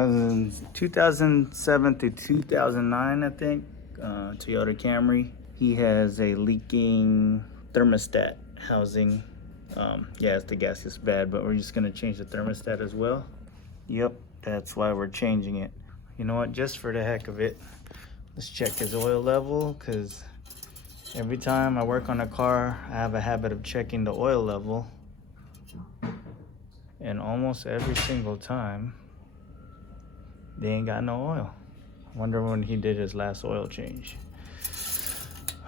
cousin's 2007 to 2009, I think, Toyota Camry. He has a leaking thermostat housing. Yeah, the gasket's bad, but we're just gonna change the thermostat as well. Yep, that's why we're changing it. You know what, just for the heck of it, let's check his oil level, because every time I work on a car, I have a habit of checking the oil level. And almost every single time, they ain't got no oil. I wonder when he did his last oil change.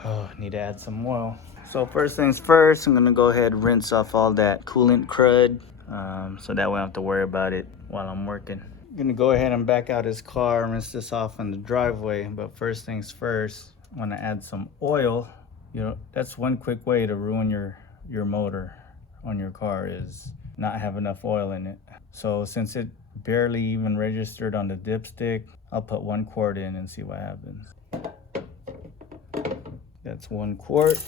Oh, need to add some oil. So first things first, I'm gonna go ahead and rinse off all that coolant crud, so that way I don't have to worry about it while I'm working. I'm gonna go ahead and back out his car and rinse this off in the driveway, but first things first, I wanna add some oil. You know, that's one quick way to ruin your motor on your car, is not have enough oil in it. So since it barely even registered on the dipstick, I'll put 1 quart in and see what happens. That's 1 quart.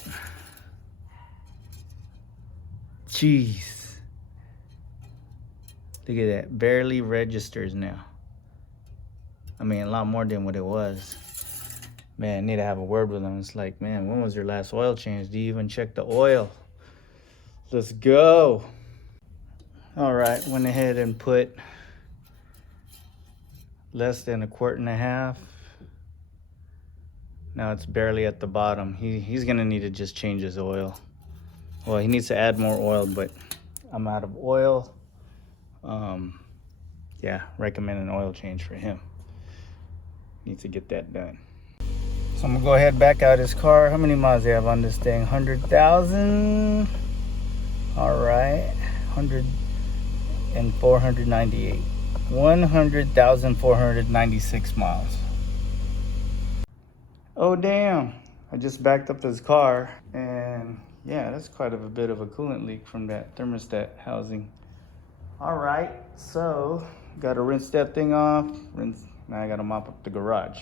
Jeez. Look at that, barely registers now. I mean, a lot more than what it was. Man, I need to have a word with them. It's like, man, when was your last oil change? Do you even check the oil? Let's go. All right, went ahead and put less than 1.5 quarts. Now it's barely at the bottom. He's gonna need to just change his oil. Well, he needs to add more oil, but I'm out of oil. Yeah, recommend an oil change for him. Need to get that done. So I'm gonna go ahead and back out his car. How many miles do you have on this thing? 100,000. All right, 498. 100,496 miles. Oh damn, I just backed up his car, and yeah, that's quite a bit of a coolant leak from that thermostat housing. All right, so gotta rinse that thing off. Now I gotta mop up the garage.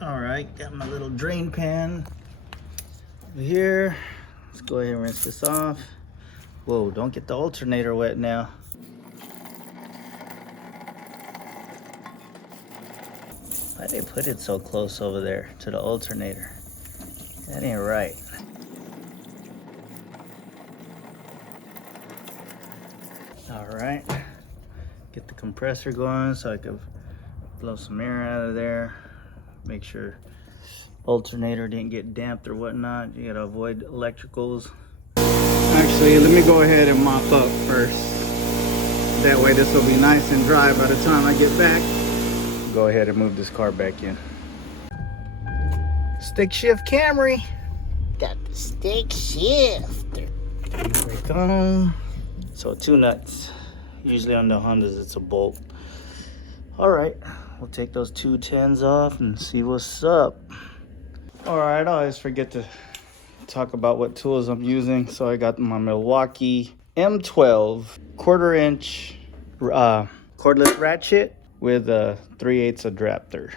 All right, got my little drain pan over here. Let's go ahead and rinse this off. Whoa, don't get the alternator wet now. Why'd they put it so close over there to the alternator? That ain't right. All right, get the compressor going so I can blow some air out of there. Make sure alternator didn't get damped or whatnot. You gotta avoid electricals. Actually, let me go ahead and mop up first. That way this will be nice and dry by the time I get back. Go ahead and move this car back in. Stick shift Camry. Got the stick shift. Here we go. So 2 nuts. Usually on the Hondas it's a bolt. All right, we'll take those 2 10s off and see what's up. All right, I always forget to talk about what tools I'm using. So I got my Milwaukee M12 1/4" cordless ratchet with a 3/8 adapter.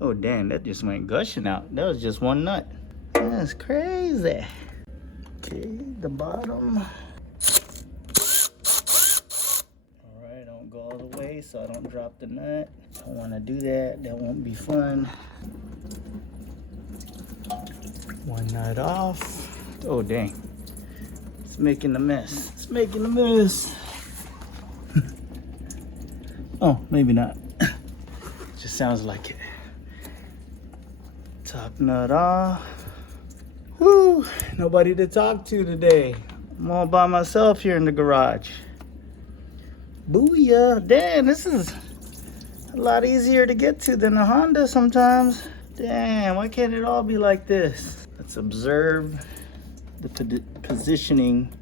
Oh dang, that just went gushing out. That was just 1 nut. That's crazy. Okay, the bottom. All right, don't go all the way so I don't drop the nut. Don't want to do that. That won't be fun. 1 nut off. Oh dang, it's making a mess. It's making a mess. Oh, maybe not. Just sounds like it. Top nut off. Woo, nobody to talk to today. I'm all by myself here in the garage. Booyah. Damn, this is a lot easier to get to than a Honda sometimes. Damn, why can't it all be like this? Let's observe the positioning.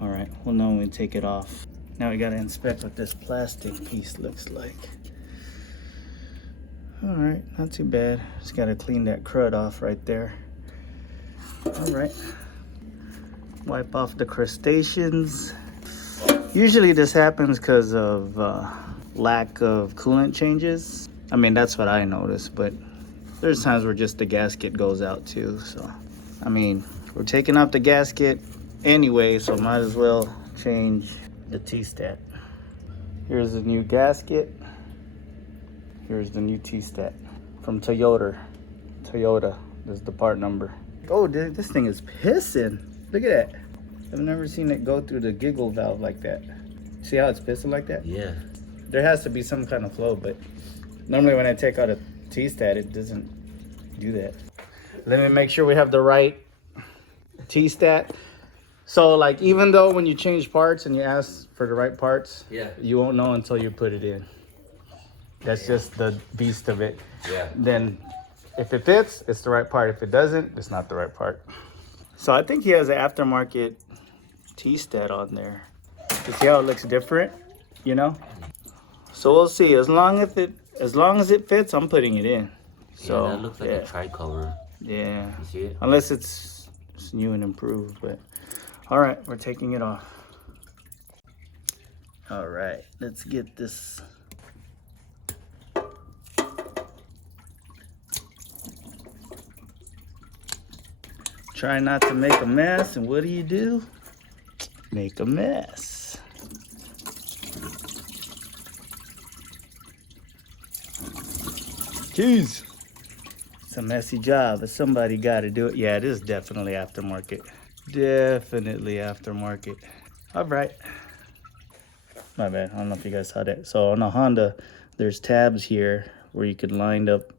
All right, we'll know when we take it off. Now we gotta inspect what this plastic piece looks like. All right, not too bad. Just gotta clean that crud off right there. All right, wipe off the crustaceans. Usually this happens because of lack of coolant changes. I mean, that's what I noticed, but there's times where just the gasket goes out too. So, I mean, We're taking out the gasket anyway, so might as well change the T-stat. Here's the new gasket. Here's the new T-stat from Toyota. Toyota, this is the part number. Oh, dude, this thing is pissing. Look at that. I've never seen it go through the giggle valve like that. See how it's pissing like that? Yeah. There has to be some kind of flow, but normally when I take out a T-stat, it doesn't do that. Let me make sure we have the right T-stat. So like, even though when you change parts and you ask for the right parts, yeah, you won't know until you put it in. That's just the beast of it. Yeah. Then if it fits, it's the right part. If it doesn't, it's not the right part. So I think he has an aftermarket T-stat on there. You see how it looks different, you know? So we'll see. As long as it fits, I'm putting it in. So yeah, that looks like a tricolor. Yeah. You see it? Unless it's new and improved, but all right, we're taking it off. All right, let's get this. Try not to make a mess, and what do? Make a mess. Jeez. It's a messy job, but somebody got to do it. Yeah, it is definitely aftermarket. Definitely aftermarket. All right. My bad. I don't know if you guys saw that. So on a Honda, there's tabs here where you could line up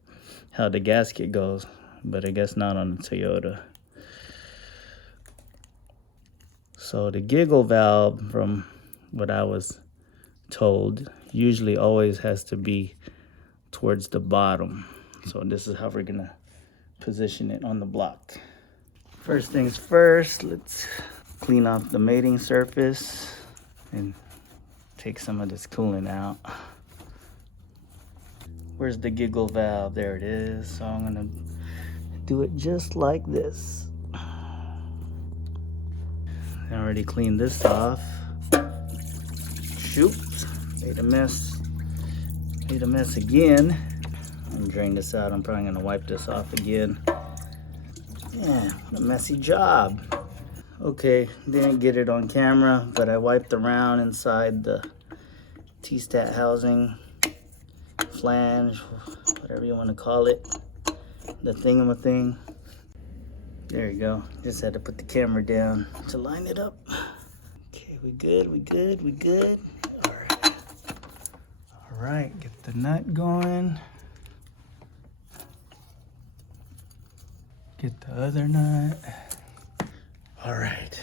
how the gasket goes, but I guess not on the Toyota. So the giggle valve, from what I was told, usually always has to be towards the bottom. So this is how we're gonna position it on the block. First things first, let's clean off the mating surface and take some of this coolant out. Where's the giggle valve? There it is. So I'm gonna do it just like this. I already cleaned this off. Shoot, made a mess again. I'm gonna drain this out. I'm probably gonna wipe this off again. Yeah, a messy job. Okay, didn't get it on camera, but I wiped around inside the T-stat housing, flange, whatever you want to call it, the thingamathing. There you go. Just had to put the camera down to line it up. Okay, we good. All right. All right, get the nut going. Get the other nut. All right.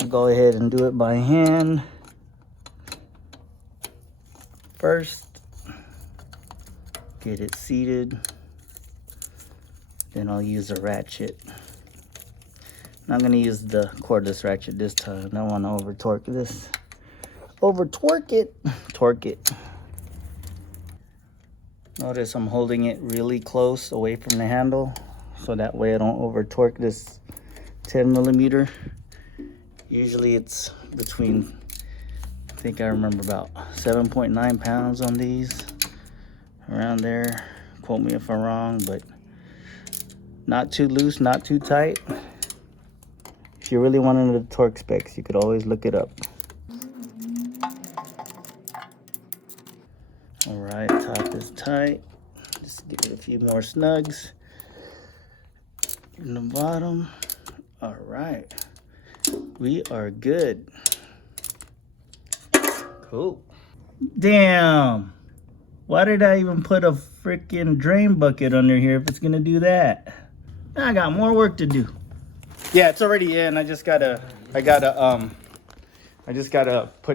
I'll go ahead and do it by hand. First, get it seated. Then I'll use a ratchet. I'm gonna use the cordless ratchet this time. I don't want to over torque this. Torque it. Notice I'm holding it really close away from the handle, so that way I don't over torque this 10 millimeter. Usually it's between, I think I remember about 7.9 pounds on these, around there. Quote me if I'm wrong, but not too loose, not too tight. If you really want to know the torque specs, you could always look it up. All right, top is tight. Just give it a few more snugs in the bottom. All right, we are good. Cool. Damn, why did I even put a freaking drain bucket under here if it's gonna do that? I got more work to do. Yeah, it's already in. I just gotta put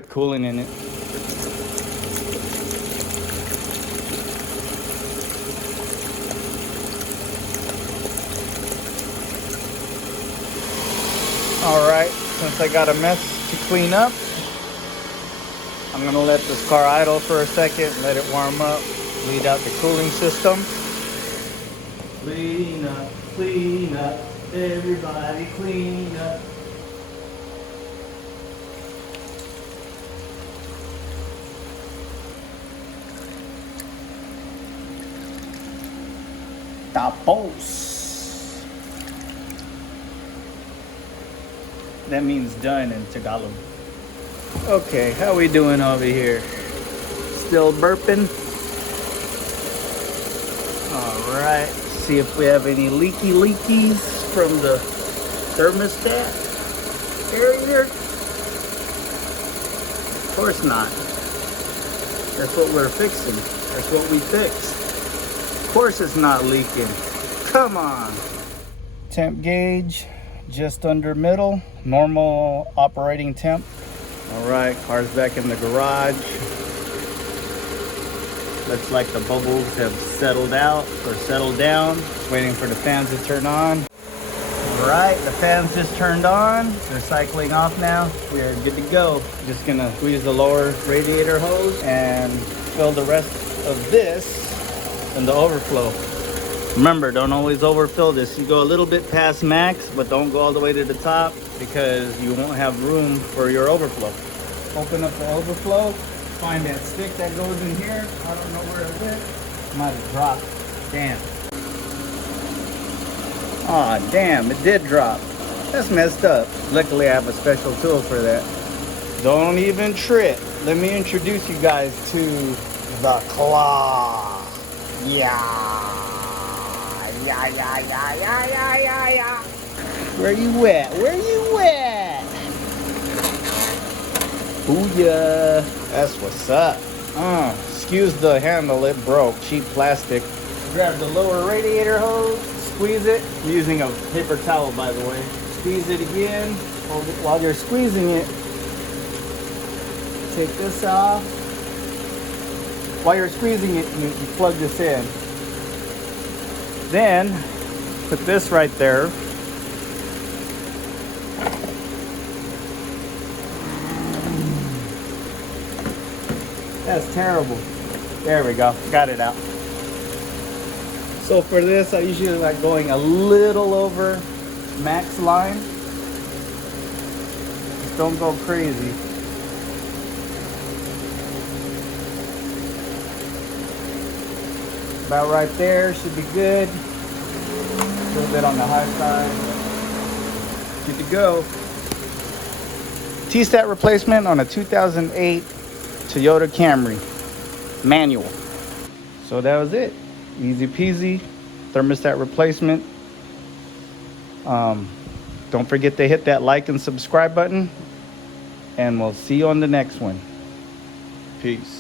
coolant in it. All right, since I got a mess to clean up, I'm gonna let this car idle for a second, let it warm up, bleed out the cooling system. Clean up, everybody clean up. Tapos. That means done in Tagalog. Okay, how we doing over here? Still burping? All right, see if we have any leakies from the thermostat area. Of course not. That's what we're fixing. That's what we fixed. Of course it's not leaking. Come on. Temp gauge, just under middle. Normal operating temp. All right, car's back in the garage. Looks like the bubbles have settled out or settled down. Just waiting for the fans to turn on. All right, the fans just turned on. They're cycling off now. We're good to go. Just gonna squeeze the lower radiator hose and fill the rest of this in the overflow. Remember, don't always overfill this. You go a little bit past max, but don't go all the way to the top because you won't have room for your overflow. Open up the overflow, find that stick that goes in here. I don't know where it went. Might have dropped. Damn. Aw, damn, it did drop. That's messed up. Luckily, I have a special tool for that. Don't even trip. Let me introduce you guys to the claw. Yeah. Yeah. Where you at? Where you at? Booyah. That's what's up. Excuse the handle, it broke. Cheap plastic. Grab the lower radiator hose, squeeze it. I'm using a paper towel, by the way. Squeeze it again. Hold it while you're squeezing it. Take this off. While you're squeezing it, you plug this in. Then, put this right there. That's terrible. There we go, got it out. So for this, I usually like going a little over max line. Just don't go crazy. About right there, should be good. A little bit on the high side. Good to go. T-stat replacement on a 2008 Toyota Camry. Manual. So that was it. Easy peasy. Thermostat replacement. Don't forget to hit that like and subscribe button. And we'll see you on the next one. Peace.